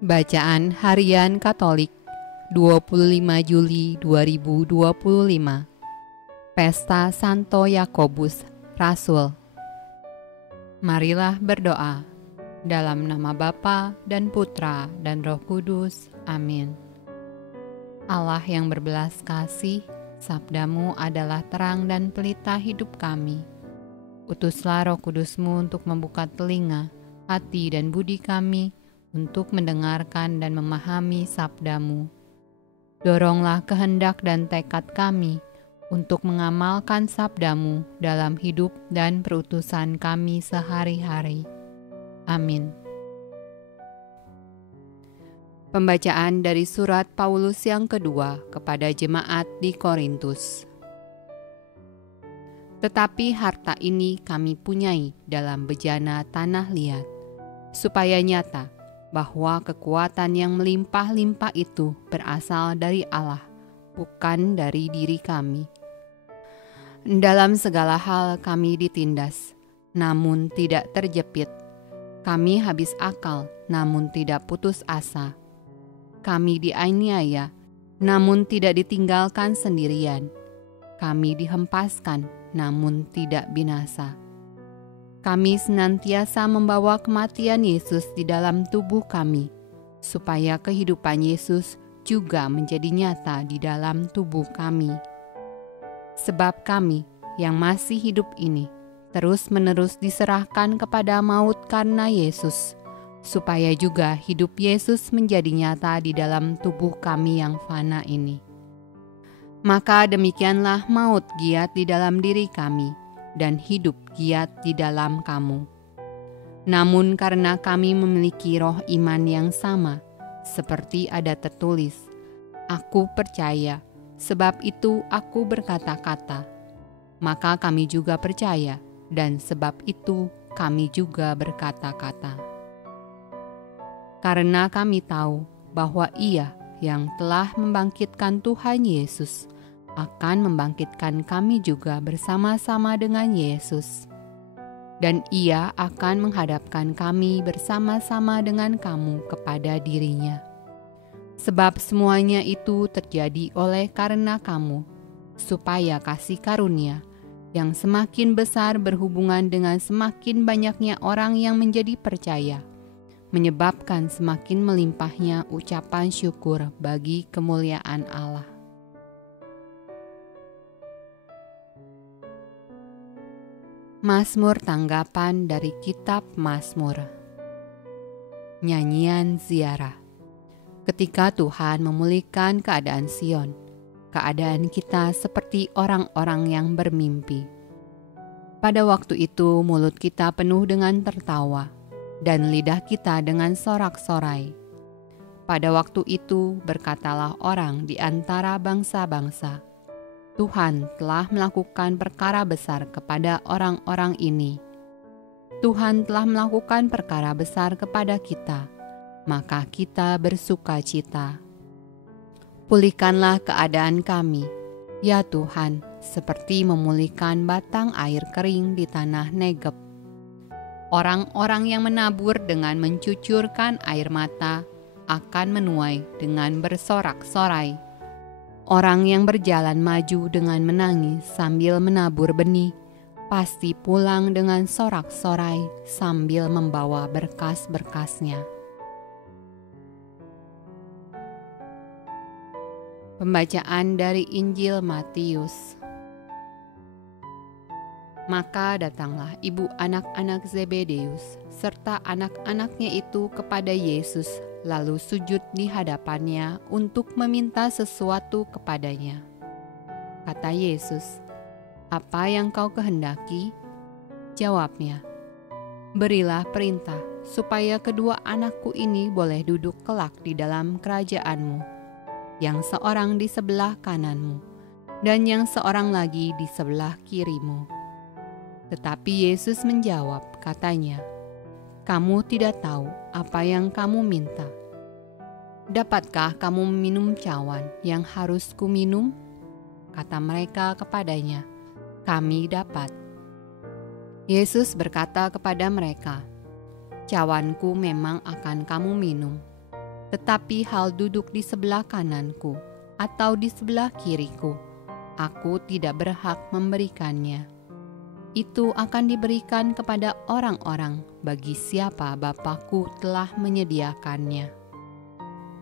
Bacaan Harian Katolik 25 Juli 2025. Pesta Santo Yakobus, Rasul. Marilah berdoa. Dalam nama Bapa dan Putra dan Roh Kudus. Amin. Allah yang berbelas kasih, sabdamu adalah terang dan pelita hidup kami. Utuslah Roh Kudusmu untuk membuka telinga, hati dan budi kami, untuk mendengarkan dan memahami sabdamu. Doronglah kehendak dan tekad kami untuk mengamalkan sabdamu dalam hidup dan perutusan kami sehari-hari. Amin. Pembacaan dari surat Paulus yang kedua kepada jemaat di Korintus. Tetapi harta ini kami punyai dalam bejana tanah liat, supaya nyata bahwa kekuatan yang melimpah-limpah itu berasal dari Allah, bukan dari diri kami. Dalam segala hal kami ditindas, namun tidak terjepit. Kami habis akal, namun tidak putus asa. Kami dianiaya, namun tidak ditinggalkan sendirian. Kami dihempaskan, namun tidak binasa. Kami senantiasa membawa kematian Yesus di dalam tubuh kami, supaya kehidupan Yesus juga menjadi nyata di dalam tubuh kami. Sebab kami yang masih hidup ini terus-menerus diserahkan kepada maut karena Yesus, supaya juga hidup Yesus menjadi nyata di dalam tubuh kami yang fana ini. Maka demikianlah maut giat di dalam diri kami, dan hidup giat di dalam kamu. Namun karena kami memiliki roh iman yang sama, seperti ada tertulis, "Aku percaya, sebab itu aku berkata-kata." Maka kami juga percaya, dan sebab itu kami juga berkata-kata. Karena kami tahu bahwa Ia yang telah membangkitkan Tuhan Yesus akan membangkitkan kami juga bersama-sama dengan Yesus. Dan Ia akan menghadapkan kami bersama-sama dengan kamu kepada dirinya. Sebab semuanya itu terjadi oleh karena kamu, supaya kasih karunia yang semakin besar berhubungan dengan semakin banyaknya orang yang menjadi percaya, menyebabkan semakin melimpahnya ucapan syukur bagi kemuliaan Allah. Mazmur tanggapan dari kitab Mazmur. Nyanyian ziarah. Ketika Tuhan memulihkan keadaan Sion, keadaan kita seperti orang-orang yang bermimpi. Pada waktu itu mulut kita penuh dengan tertawa, dan lidah kita dengan sorak-sorai. Pada waktu itu berkatalah orang di antara bangsa-bangsa, Tuhan telah melakukan perkara besar kepada orang-orang ini. Tuhan telah melakukan perkara besar kepada kita, maka kita bersukacita. Pulihkanlah keadaan kami, ya Tuhan, seperti memulihkan batang air kering di tanah Negeb. Orang-orang yang menabur dengan mencucurkan air mata akan menuai dengan bersorak-sorai. Orang yang berjalan maju dengan menangis sambil menabur benih, pasti pulang dengan sorak-sorai sambil membawa berkas-berkasnya. Pembacaan dari Injil Matius. Maka datanglah ibu anak-anak Zebedeus serta anak-anaknya itu kepada Yesus, lalu sujud di hadapannya untuk meminta sesuatu kepadanya. Kata Yesus, "Apa yang kau kehendaki?" Jawabnya, "Berilah perintah supaya kedua anakku ini boleh duduk kelak di dalam kerajaanmu, yang seorang di sebelah kananmu, dan yang seorang lagi di sebelah kirimu." Tetapi Yesus menjawab, katanya, "Kamu tidak tahu apa yang kamu minta. Dapatkah kamu minum cawan yang harus kuminum?" Kata mereka kepadanya, "Kami dapat." Yesus berkata kepada mereka, "Cawanku memang akan kamu minum, Tetapi hal duduk di sebelah kananku atau di sebelah kiriku, aku tidak berhak memberikannya. Itu akan diberikan kepada orang-orang bagi siapa Bapa-Ku telah menyediakannya."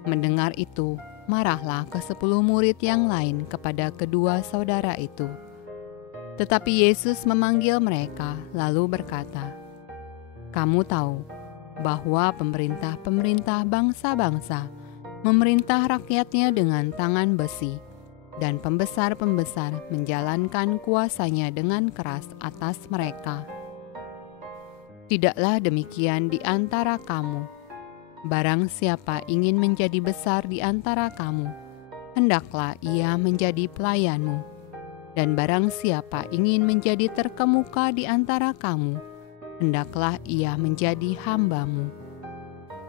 Mendengar itu, marahlah ke-10 murid yang lain kepada kedua saudara itu. Tetapi Yesus memanggil mereka lalu berkata, "Kamu tahu bahwa pemerintah-pemerintah bangsa-bangsa memerintah rakyatnya dengan tangan besi, dan pembesar-pembesar menjalankan kuasanya dengan keras atas mereka. Tidaklah demikian di antara kamu. Barang siapa ingin menjadi besar di antara kamu, hendaklah ia menjadi pelayanmu. Dan barang siapa ingin menjadi terkemuka di antara kamu, hendaklah ia menjadi hambamu.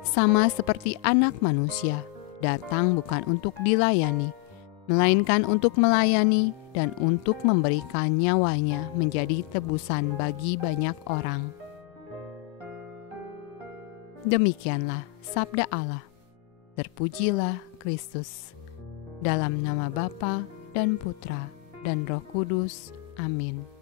Sama seperti Anak Manusia datang bukan untuk dilayani, melainkan untuk melayani dan untuk memberikan nyawanya menjadi tebusan bagi banyak orang." Demikianlah sabda Allah. Terpujilah Kristus. Dalam nama Bapa dan Putra dan Roh Kudus. Amin.